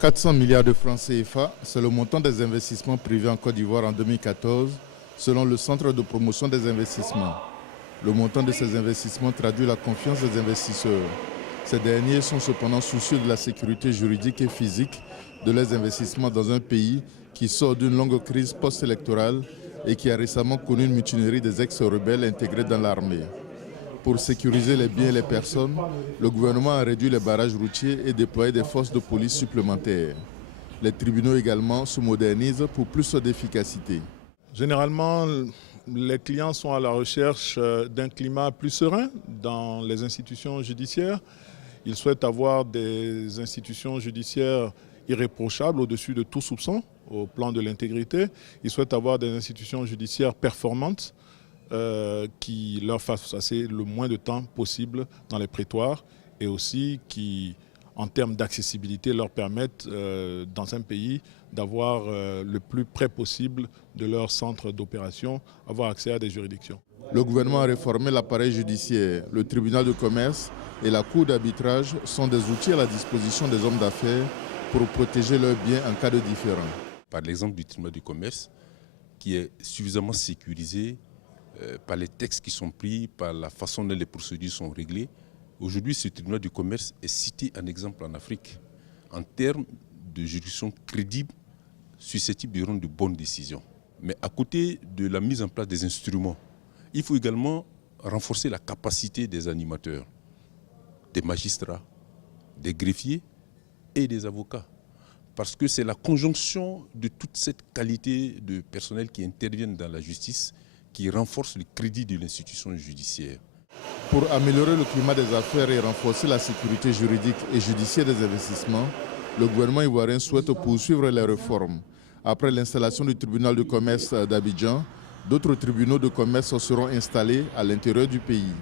400 milliards de francs CFA, c'est le montant des investissements privés en Côte d'Ivoire en 2014, selon le Centre de promotion des investissements. Le montant de ces investissements traduit la confiance des investisseurs. Ces derniers sont cependant soucieux de la sécurité juridique et physique de leurs investissements dans un pays qui sort d'une longue crise post-électorale et qui a récemment connu une mutinerie des ex-rebelles intégrés dans l'armée. Pour sécuriser les biens et les personnes, le gouvernement a réduit les barrages routiers et déployé des forces de police supplémentaires. Les tribunaux également se modernisent pour plus d'efficacité. Généralement, les clients sont à la recherche d'un climat plus serein dans les institutions judiciaires. Ils souhaitent avoir des institutions judiciaires irréprochables au-dessus de tout soupçon au plan de l'intégrité. Ils souhaitent avoir des institutions judiciaires performantes qui leur fassent passer le moins de temps possible dans les prétoires et aussi qui, en termes d'accessibilité, leur permettent dans un pays d'avoir le plus près possible de leur centre d'opération, avoir accès à des juridictions. Le gouvernement a réformé l'appareil judiciaire. Le tribunal de commerce et la cour d'arbitrage sont des outils à la disposition des hommes d'affaires pour protéger leurs biens en cas de différend. Par l'exemple du tribunal du commerce, qui est suffisamment sécurisé par les textes qui sont pris, par la façon dont les procédures sont réglées. Aujourd'hui, ce tribunal du commerce est cité en exemple en Afrique, en termes de juridiction crédible, susceptible de rendre de bonnes décisions. Mais à côté de la mise en place des instruments, il faut également renforcer la capacité des animateurs, des magistrats, des greffiers et des avocats. Parce que c'est la conjonction de toute cette qualité de personnel qui interviennent dans la justice qui renforce le crédit de l'institution judiciaire. Pour améliorer le climat des affaires et renforcer la sécurité juridique et judiciaire des investissements, le gouvernement ivoirien souhaite poursuivre les réformes. Après l'installation du tribunal de commerce d'Abidjan, d'autres tribunaux de commerce seront installés à l'intérieur du pays.